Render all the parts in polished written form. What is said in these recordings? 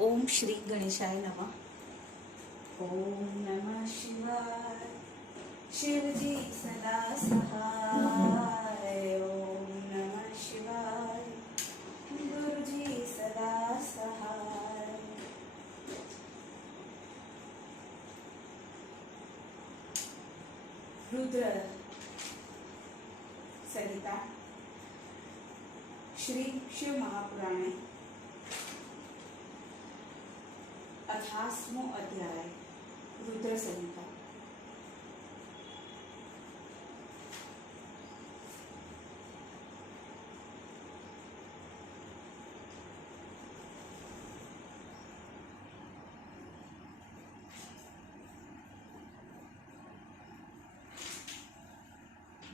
ओम श्री गणेशाय नमः। ओम नमः शिवाय। शिवजी सदा सहाय। ओम नमः शिवाय। गुरुजी सदा सहाय। रुद्र संहिता श्री शिव महापुराणे 88वां अध्याय रुद्र संहिता।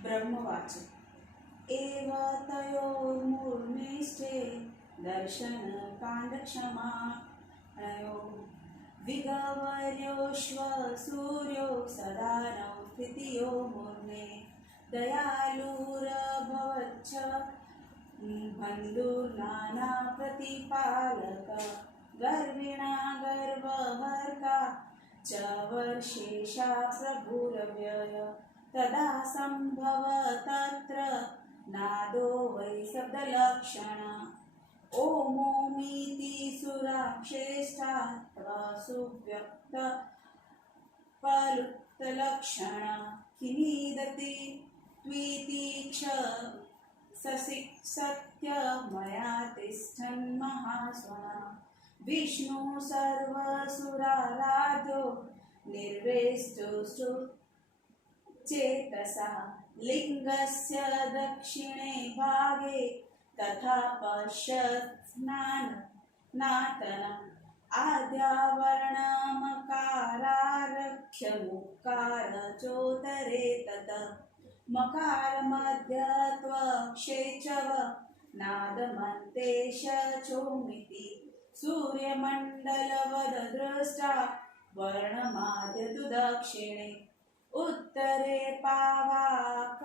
ब्रह्मवाच एव तयोर्मुर्निष्ठे दर्शन काण्डक्षमाणयो विगवर्योश्व सूर्यो सदा नौ तृतीयो मुर्ने दयालुरभवच्च बन्धुर्नाना प्रतिपालक गर्विणा गर्वहर्ता च वर्षेशा प्रभुरव्यय तदा संभव तत्र नादो वै शब्दलक्षण ओमोमीति सुराक्षेष्ठा सुव्यक्त पलुप्तलक्षण किमीदति त्वीतीक्ष सत्य मया तिष्ठन् महास्वना विष्णु सर्वसुराराध्यो निर्वेष्टुस्तु चेतसा लिंगस्य दक्षिणे भागे तथा पश्यत्नातनम् आद्यावर्णमकारारभ्य मुकार चोतरे तत मकार मध्यत्वक्षेचव नादमन्तेश चोमिति सूर्यमण्डलवद दृष्टा वर्णमाद्य तु दक्षिणे उत्तरे पावाक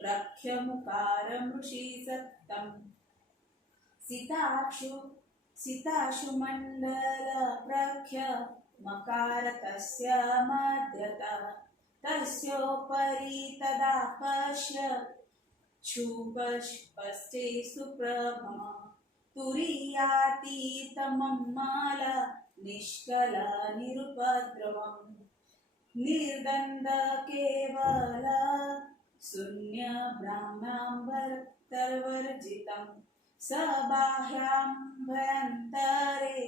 प्रख्यमुकारं ऋषि सत्तम् सिताशु मण्डल प्रख्य मकार तस्य मध्यतः तस्योपरि तदा पश्य क्षुपस्पष्टे सुप्रभम तुरीयातीतमम्मल निष्कल निरुपद्रवम् निर्गन्ध केवल शून्य ब्रह्माम्बरवर्जितम् स बाह्याभ्यन्तरे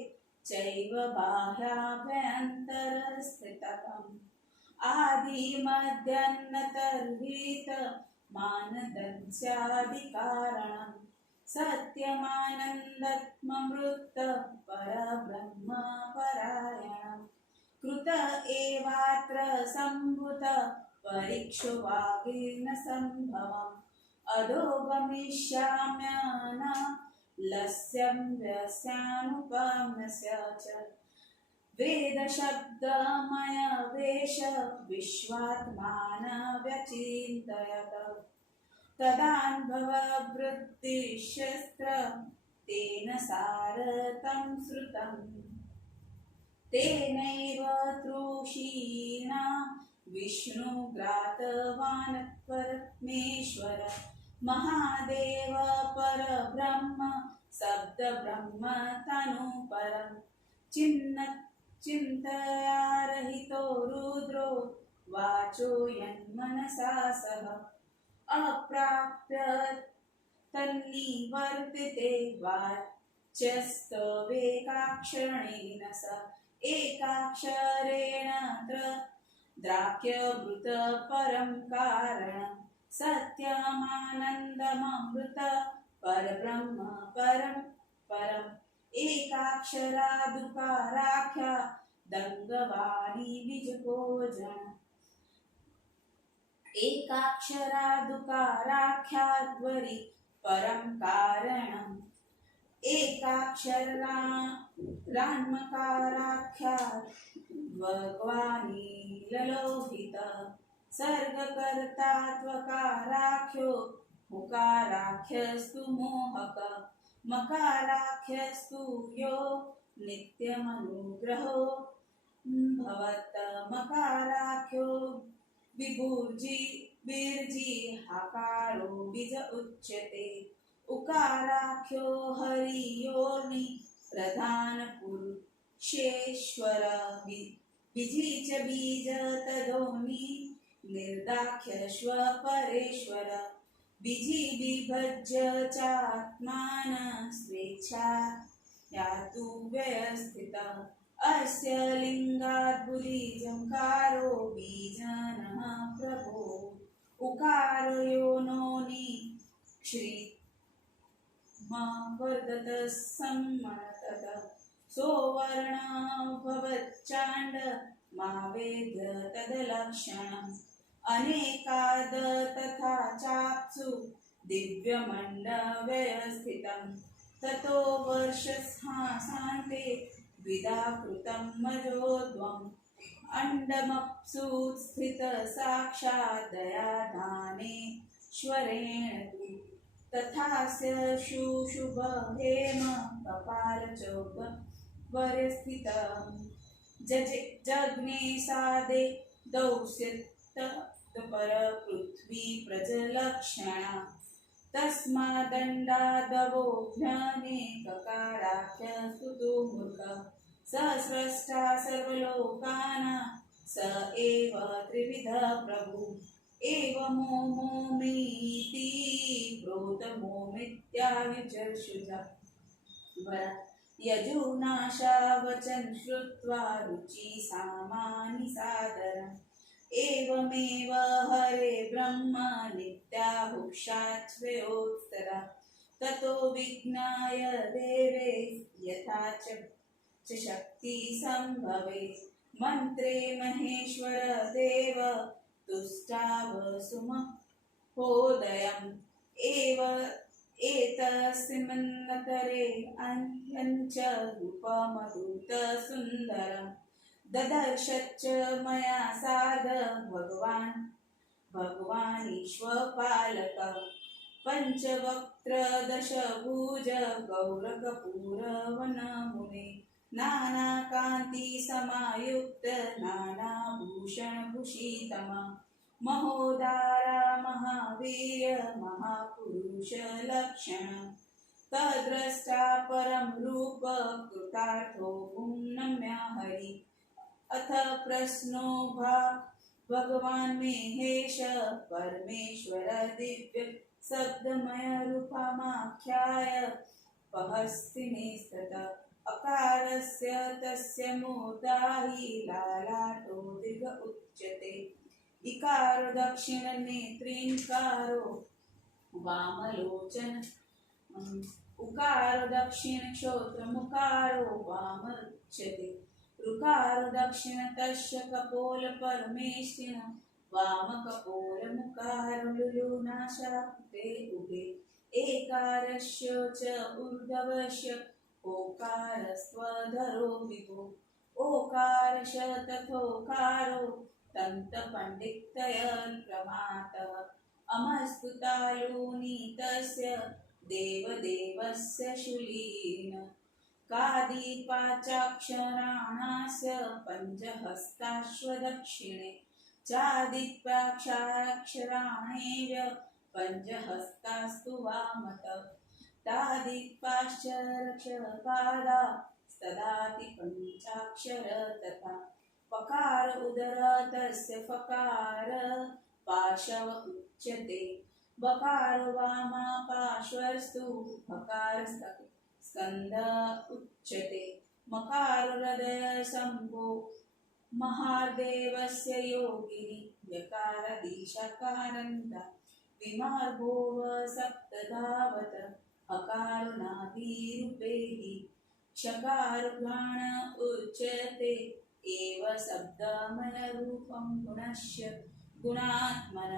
चैव बाह्याभ्यन्तरस्थितम् आदिमध्यान्तर्हित मानदंस्यादिकारणम् सत्यमानन्दात्ममृत परब्रह्म परायणम् कृत एवात्र सम्भूत परीक्षोवागेन सम्भवम् अधोगमिष्याम्यन लस्यं व्यस्यानुपम्नस्य च वेदशब्दमय वेश विश्वात्मान व्यचिन्तयत तदानुभववृत्तिशस्त्र तेन सारतं श्रुतम् तेनैव तृषीणा विष्णुग्रातवान् परमेश्वर महादेव परब्रह्म शब्दब्रह्म तनुपरम् चिन्तया रहितो रुद्रो वाचो यन्मनसा सह अप्राप्य तन्निवर्तिते वाच्यस्तवेकाक्षरेण स एकाक्षरेण द्राक्यभृत परं कारणं सत्यमानन्दममृत परब्रह्म परम् एकाक्षरादुकाराख्या दङ्गवाणी बीजभोजन एकाक्षरादुकाराख्याद्वरि परं कारणम् एकाक्षरान्मकाराख्या भगवानी ललोहित सर्गकर्तात्वकाराख्यो मुकाराख्यस्तु मोहक मकाराख्यस्तु यो नित्यमनुग्रहो भवतमकाराख्यो विभुर्जि बिर्जि हकारो बीज उच्यते उकाराख्यो हरियोर्नि प्रधान पुरुषेश्वर बीजी च बीज तदोनि निर्दाख्यश्व परेश्वर बीजी बिभज्य चात्मान स्वेच्छा यातु व्यवस्थिता अस्य लिंगात् बुलिजंकारो बीजनः प्रभो उकारो योनोनि श्री वर्धत सम्मतत सोवर्ण भवच्चाण्ड मा वेद तदलक्षणम् अनेकाद तथा चाप्सु दिव्यमण्डव्यवस्थितं ततो वर्षस्हासान्ते द्विधा कृतं मजोद्वम् अण्डमप्सु स्थित साक्षादयाधानेश्वरेण तु तथास्य शुशुभ हेम कपालचौक वर्यस्थितम् जज्ञे सादे दौस्यत पर पृथ्वी प्रजलक्षणा तस्मादण्डादवोऽभ्यने ककाराख्य स्तुतो मूर्ख स स्रष्टा सर्वलोकानां स एव त्रिविध प्रभु एवमोमीति प्रोतमोमित्याविचर्षुज यजुनाशा वचन श्रुत्वा रुचि सामानि सादरम् एवमेव हरे ब्रह्म नित्या भुक्षाच्वयोत्तरा ततो विज्ञाय देवे यथा च शक्ति संभवे मंत्रे महेश्वर देव तुष्टाव सुमहोदयम् एव एतस्मिन्नतरे अन्यञ्च रूपमदूत सुन्दरम् ददर्शच्च मया साध भगवानीश्वपालक पञ्चवक्त्रदशभुज गौरकपूरवनमुने नानाकान्तिसमायुक्त नानाभूषणभूषितमा महोदारा महावीर्य महापुरुषलक्षण तद्रष्टा परं रूप कृतार्थो नम्य हरि अथ प्रश्नो भगवान् महेश परमेश्वर दिव्य शब्दमय रूपमाख्याय पहस्तिनिस्तत अकारस्य तस्य मूर्धा हि लालाटो दिग उच्यते इकारो दक्षिणनेत्रींकारो वामलोचन उकारो दक्षिणश्रोत्रमुकारो वामोच्यते ऋकारो दक्षिणतस्य कपोल परमेष्टिन वामकपोलमुकारो लुलुनाशाकृते उभे एकारस्य च ऊर्ध्वस्य ओकारस्त्वधरो विभो ओकारश तथोकारो तन्तपण्डितयन् प्रमातः अमस्तुतालूनि तस्य देवदेवस्य शूलीन कादीपाचाक्षराणास्य पञ्चहस्ताश्वदक्षिणे चादित्याक्षराणेव पञ्चहस्तास्तु वामत तादित्पाश्चरक्षपादा स्तदाति पञ्चाक्षर तथा पकार उदर तस्य फकार पाशव उच्यते बकार वामा पार्श्वस्तु फकार स्कंद उच्यते मकार हृदय शंभो महादेवस्य योगिनी यकार दीशकारन्त विमार्भोव सप्तधावत अकार नादीरूपेहि क्षकार घ्राण उच्यते एव शब्दमय रूपं गुणस्य गुणात्मन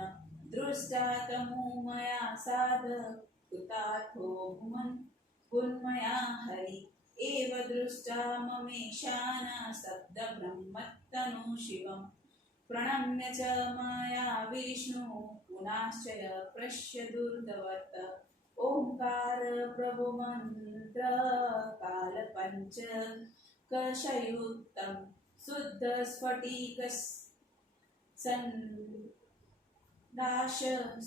दृष्टा तमो मया साध कृतार्थो भुवन् गुणमया हरि एव दृष्टा ममेशाना शब्द ब्रह्मत्तनु शिवम् प्रणम्य च माया विष्णु पुनश्च प्रश्य दुर्धवत् ओंकार प्रभु मंत्र काल पंच कषयुक्तम शुद्ध स्फटिक संदाश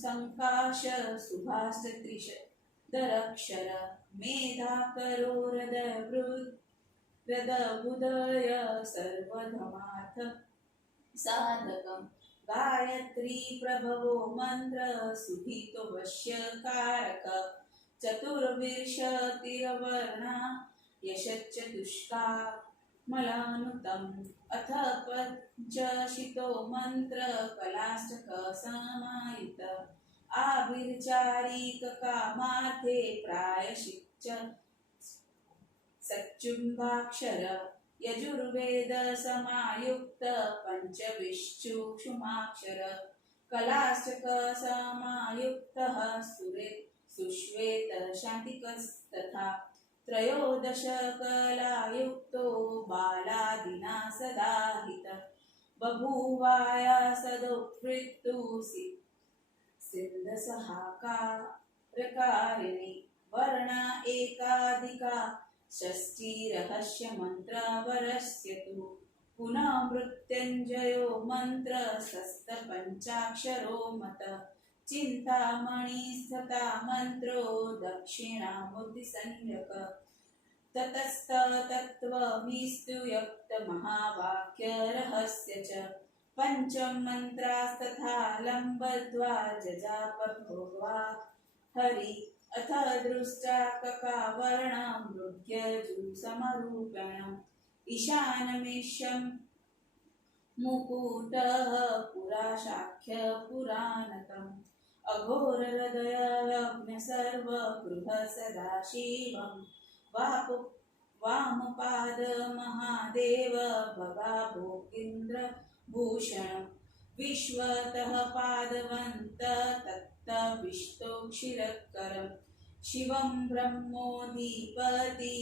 संकाश सुभाष त्रिश दरक्षर मेधा करोरद हृदबुदय सर्वधमार्थ साधकम गायत्री प्रभवो मंत्र सुहितो वश्यकारक चतुर्विंशतिर्वर्णा यशच्चतुष्का मलानुतम अथ पंचशितो मंत्र कलाष्टक समायुत आभिर्चारिक कामार्थे प्रायश्चित्त सच्चुंबाक्षर यजुर्वेद समायुक्त पंचविंशुक्षुमाक्षर कलाष्टक समायुक्तः सुश्वेत शान्तिकस्तथा त्रयोदश कलायुक्तो बालादिना सदाहित बभूवाया सदोत्पृक्तु सिन्धसहाकारकारिणी वर्णा एकाधिका षष्ठी रहस्य मंत्र वरस्य तु पुनः मृत्युंजयो मंत्र सस्त पंचाक्षरो मत चिंतामणि स्थता मंत्रो दक्षिणामुद्धि संयक ततस्त तत्त्वमिस्तु युक्त महावाक्य रहस्य च पंचम मंत्रास्तथा लंबद्वा जजाप भोगवा हरि अथ दृष्टा ककावर्णं मृग्यजुसमरूपेण ईशानमेषं मुकुटः पुरा शाख्य पुराणतम् अघोरहृदयलग्न सर्वगृह सदाशिवं वामपाद महादेव भगाभोगीन्द्र भूषणं विश्वतः पादवन्त तत्तविष्टोक्षिरकरं शिवं ब्रह्मोऽधिपति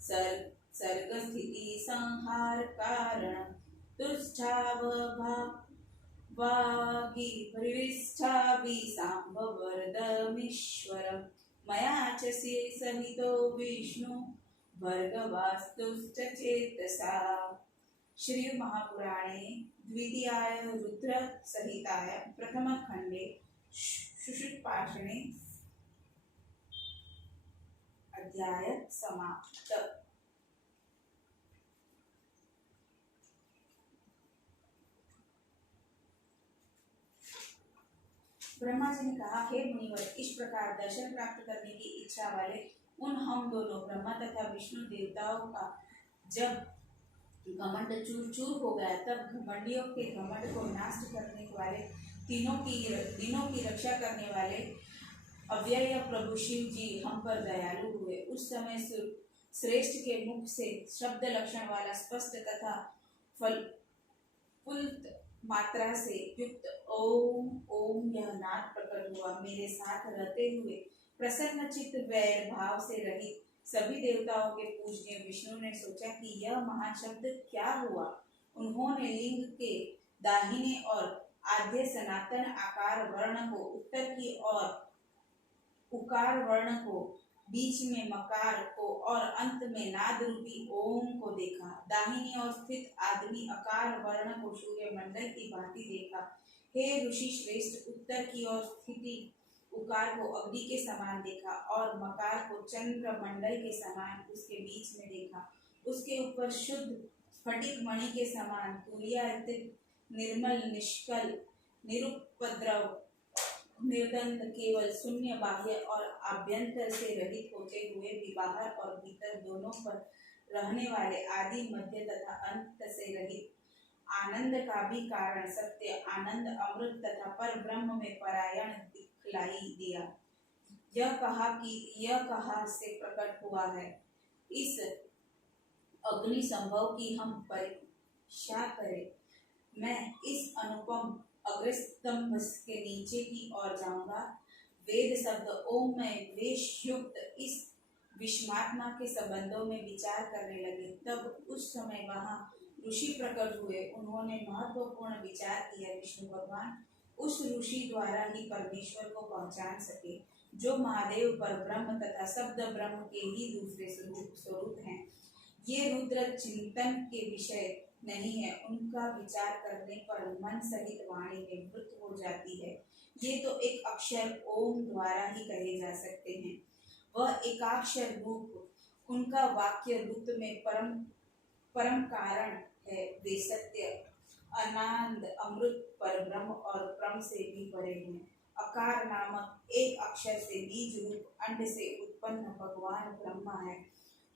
सर्गस्थिति संहार कारणं तुष्टावभागिभृष्टाभि साम्बवरदमीश्वरं मया च सहितो विष्णु भर्गवास्तुश्च चेतसा। श्री महापुराणे द्वितीयाय रुद्र संहिताय प्रथम खंडे शुश्रुतपाशने अध्याय समाप्त। ब्रह्मा जी ने कहा, हे मुनिवर, इस प्रकार दर्शन प्राप्त करने की इच्छा वाले उन हम दोनों ब्रह्मा तथा विष्णु देवताओं का जब घमंड चूर चूर हो गया, तब घमंडियों के घमंड को नाश करने वाले दिनों की रक्षा करने वाले अव्यय प्रभु शिव जी हम पर दयालु हुए। उस समय श्रेष्ठ के मुख से शब्द लक्षण वाला स्पष्ट तथा फलपुल्त मात्रा से युक्त ओम ओम यह नाद प्रकट हुआ। मेरे साथ रहते हुए प्रसन्न चित्त वैर भाव से रहित सभी देवताओं के पूजनीय विष्णु ने सोचा कि यह महान शब्द क्या हुआ। उन्होंने लिंग के दाहिने और आद्य सनातन आकार वर्ण को, उत्तर की ओर उकार वर्ण को, बीच में मकार को और अंत में नाद रूपी ओम को देखा। दाहिनी ओर स्थित आदमी आकार वर्ण को सूर्य मंडल की भांति देखा। हे ऋषि श्रेष्ठ, उत्तर की ओर स्थिति उकार को अग्नि के समान देखा और मकार को चंद्र मंडल के समान उसके बीच में देखा। उसके ऊपर शुद्ध स्फटिक मणि के समान तुर्यातीत निर्मल निष्कल निरुपद्रव निर्दंत केवल शून्य बाह्य और आभ्यंतर से रहित होते हुए भी बाहर और भीतर दोनों पर रहने वाले आदि मध्य तथा अंत से रहित आनंद का भी कारण सत्य आनंद अमृत तथा पर ब्रह्म में परायण दिखलाई दिया। यह कहा से प्रकट हुआ है। इस अग्नि संभव की हम परीक्षा करें। मैं इस अनुपम अग्रस्तंभ के नीचे की ओर जाऊंगा। वेद शब्द ओम में वेश युक्त इस विश्वात्मा के संबंधों में विचार करने लगे। तब उस समय वहां ऋषि प्रकट हुए। उन्होंने महत्वपूर्ण विचार किया। विष्णु भगवान उस ऋषि द्वारा ही परमेश्वर को पहचान सके। जो महादेव पर ब्रह्म तथा शब्द ब्रह्म के ही दूसरे स्वरूप हैं। ये रुद्र चिंतन के विषय नहीं है, उनका विचार करने पर मन सहित वाणी निवृत्त हो जाती है। ये तो एक अक्षर ओम द्वारा ही कहे जा सकते हैं। वह एकाक्षर रूप उनका वाक्य रूप में परम कारण है। वे सत्य, आनंद, अमृत, पर ब्रह्म और ब्रह्म से भी परे हैं। अकार नामक एक अक्षर से बीज रूप अंड से उत्पन्न भगवान ब्रह्मा है।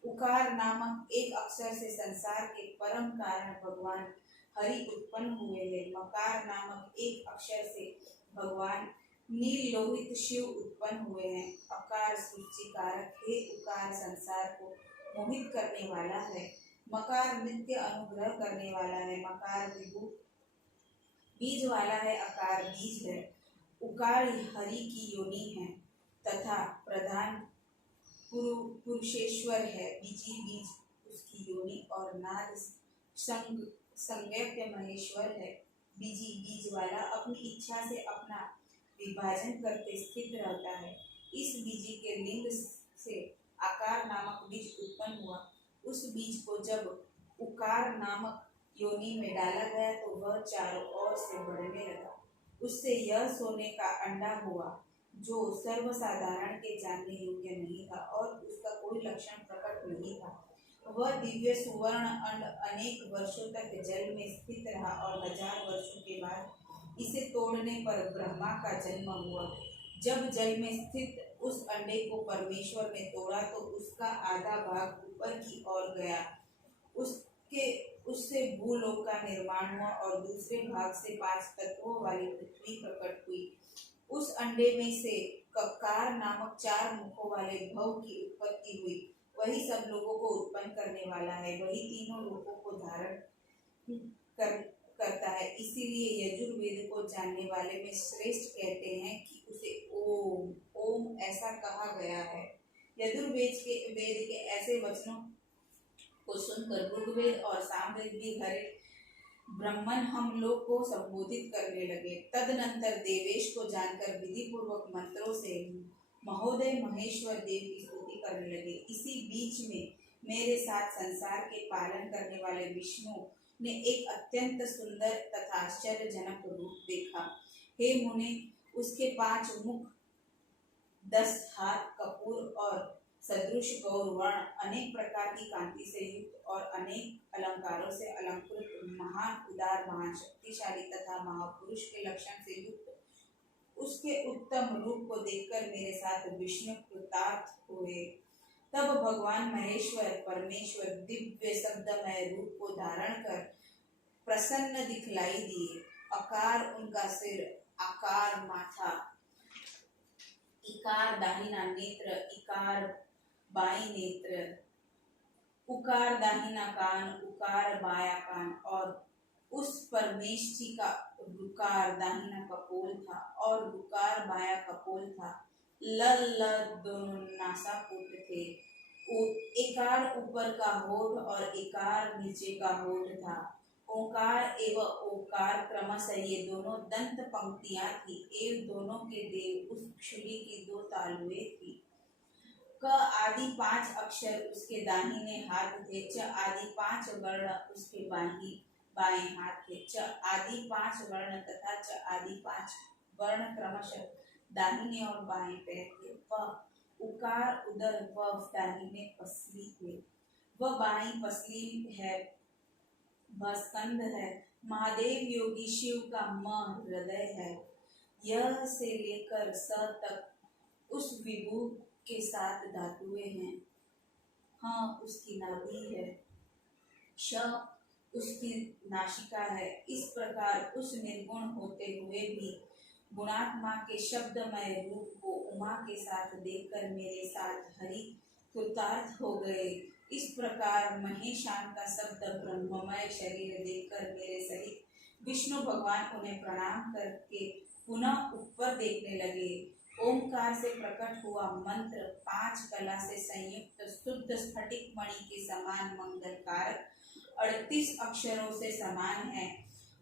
उकार नामक एक अक्षर से संसार के परम कारण भगवान हरि उत्पन्न हुए हैं। मकार नामक एक अक्षर से भगवान नील लोहित शिव उत्पन्न हुए हैं। अकार सूचिकारक है, उकार संसार को मोहित करने वाला है। मकार नित्य अनुग्रह करने वाला है। मकार विभु बीज वाला है, अकार बीज है। उकार हरि की योनि है तथा प्रधान पुरुषेश्वर है। बीजी बीज उसकी योनि और नाद संज्ञक महेश्वर है। बीजी बीज वाला अपनी इच्छा से अपना विभाजन करके स्थित रहता है। इस बीजी के लिंग से आकार नामक बीज उत्पन्न हुआ। उस बीज को जब उकार नामक योनि में डाला गया तो वह चारों ओर से बढ़ने लगा। उससे यह सोने का अंडा हुआ जो सर्वसाधारण के जानने योग्य नहीं था और उसका कोई लक्षण प्रकट नहीं था। वह दिव्य सुवर्ण अंड अनेक वर्षों तक जल में स्थित रहा और 1000 वर्षों के बाद इसे तोड़ने पर ब्रह्मा का जन्म हुआ। जब जल में स्थित उस अंडे को परमेश्वर ने तोड़ा तो उसका आधा भाग ऊपर की ओर गया। उससे भूलोक का निर्माण हुआ और दूसरे भाग से 5 तत्वों वाली पृथ्वी प्रकट हुई। उस अंडे में से ककार नामक 4 मुखों वाले भव की उत्पत्ति हुई। वही सब लोगों को उत्पन्न करने वाला है, वही तीनों रूपों को धारण करता है। इसीलिए यजुर्वेद को जानने वाले में श्रेष्ठ कहते हैं कि उसे ओम ओम ऐसा कहा गया है। यजुर्वेद के ऐसे वचनों को सुनकर ऋग्वेद और सामवेद भी हरे ब्राह्मण हम लोग को संबोधित करने लगे। तदनंतर देवेश को जानकर विधि पूर्वक मंत्रों से महोदय महेश्वर देव की स्तुति करने लगे। इसी बीच में मेरे साथ संसार के पालन करने वाले विष्णु ने एक अत्यंत सुंदर तथा आश्चर्यजनक रूप देखा। हे मुने, उसके 5 मुख, 10 हाथ, कपूर और सदृश गौरवर्ण, अनेक प्रकार की कांति से युक्त और अनेक अलंकारों से अलंकृत, महान, उदार, महान, शक्तिशाली तथा महापुरुष के लक्षण से युक्त उसके उत्तम रूप को देखकर मेरे साथ विष्णु कृतार्थ हुए। तब भगवान महेश्वर परमेश्वर दिव्य शब्दमय रूप को धारण कर प्रसन्न दिखलाई दिए। अकार उनका सिर, आकार माथा, इकार दाहिना नेत्र, इकार बाई नेत्र, उकार दाहिना कान, उकार बाया कान और उस परमेश जी का रुकार दाहिना कपोल था और रुकार बाया कपोल था। ल दोनों नासापुट थे। एकार ऊपर का होठ और एकार नीचे का होठ था। ओकार एवं ओकार क्रमशः ये दोनों दंत पंक्तियां थी। एवं दोनों के देव उस छुरी की 2 तालुएं थी। क आदि 5 अक्षर उसके दाहिने हाथ थे। च आदि 5 वर्ण उसके बाएं हाथ थे। च आदि 5 वर्ण तथा च आदि 5 वर्ण क्रमशः दाहिने और बाएं पैर थे। व उकार उदर व दाहिने पसली थे। वह बाईं पसली है, वह स्कंद है। महादेव योगी शिव का म हृदय है। यह से लेकर स तक उस विभु के 7 धातुएं हैं। हाँ उसकी नाभि है। श उसकी नासिका है। इस प्रकार उस निर्गुण होते हुए भी गुणात्मा के शब्दमय रूप को उमा के साथ देखकर मेरे साथ हरि कृतार्थ हो गए। इस प्रकार महेशान का शब्द ब्रह्ममय शरीर देखकर मेरे सहित विष्णु भगवान उन्हें प्रणाम करके पुनः ऊपर देखने लगे। ओंकार से प्रकट हुआ मंत्र 5 कला से संयुक्त शुद्ध स्फटिक मणि के समान मंगलकारक 38 अक्षरों से समान है।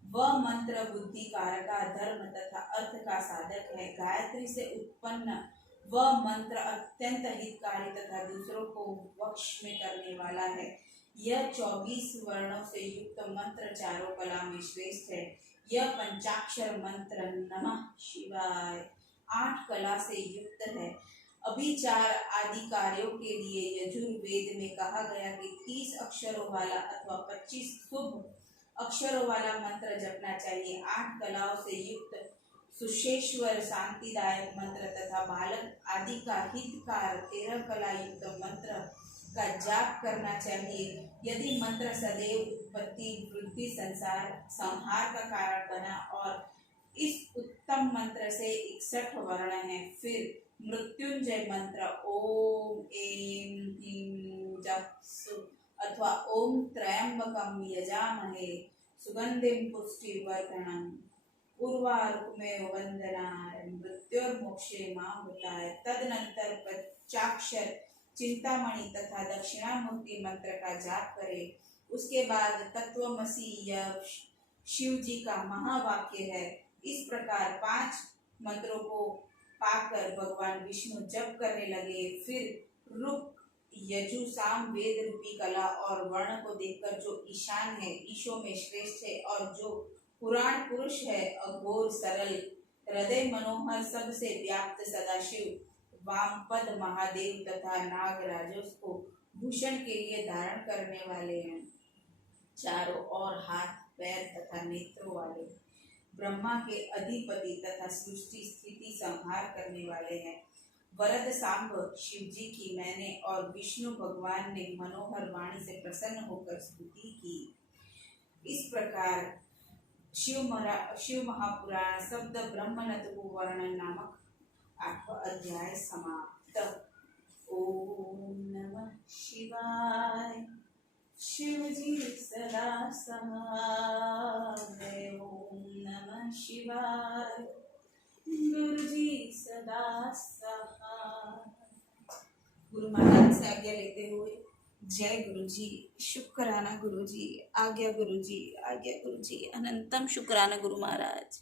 वह मंत्र बुद्धि कारका, धर्म तथा अर्थ का साधक है। गायत्री से उत्पन्न वह मंत्र अत्यंत हितकारी तथा दूसरों को वश में करने वाला है। यह 24 वर्णों से युक्त मंत्र चारों कला में श्रेष्ठ है। यह पंचाक्षर मंत्र नमः शिवाय 8 कला से युक्त है। अभिचार आदि कार्यों के लिए यजुर्वेद में कहा गया कि 30 अक्षरों वाला अथवा 25 शुभ अक्षरों वाला मंत्र जपना चाहिए। 8 कलाओं से युक्त सुशेश्वर शांतिदायक मंत्र तथा बालक आदि का हितकार 13 कला युक्त मंत्र का जाप करना चाहिए। यदि मंत्र सदैव उत्पत्ति वृद्धि संहार का कारण बना और इस उत्तम मंत्र से 61 वर्ण हैं, फिर मृत्युंजय मंत्र ओम ऐं ह्रीं जपसु अथवा ओम त्र्यंबकम यजामहे सुगंधिम पुष्टिवर्धनम उर्वारुकमेव वंदनाय मृत्युर्मोक्षे मामृताय। तदनंतर पंचाक्षर चिंतामणि तथा दक्षिणामूर्ति मंत्र का जाप करें। उसके बाद तत्वमसि यह शिव जी का महावाक्य है। इस प्रकार 5 मंत्रों को पाकर भगवान विष्णु जप करने लगे। फिर रुक यजु साम वेद रूपी कला और वर्ण को देखकर जो ईशान है, ईशो में श्रेष्ठ है और जो पुराण पुरुष है, अघोर सरल हृदय मनोहर सबसे व्याप्त सदाशिव वामपद महादेव तथा नागराजों को भूषण के लिए धारण करने वाले हैं, चारों ओर हाथ पैर तथा नेत्रों वाले, ब्रह्मा के अधिपति तथा सृष्टि स्थिति संहार करने वाले हैं। वरद सांब शिव जी की मैंने और विष्णु भगवान ने मनोहर वाणी से प्रसन्न होकर स्तुति की। इस प्रकार शिव महापुराण शब्द ब्रह्मनतु वर्णन नामक 8वां अध्याय समाप्त। ओम नमः शिवाय। शिव जी सदा सहाय। ओम नमः शिवाय। गुरु जी सदा सहाय। गुरु महाराज से आज्ञा लेते हुए जय गुरु जी, शुक्राना गुरु जी, आज्ञा गुरु जी, आज्ञा गुरु जी, अनंतम शुक्राना गुरु महाराज।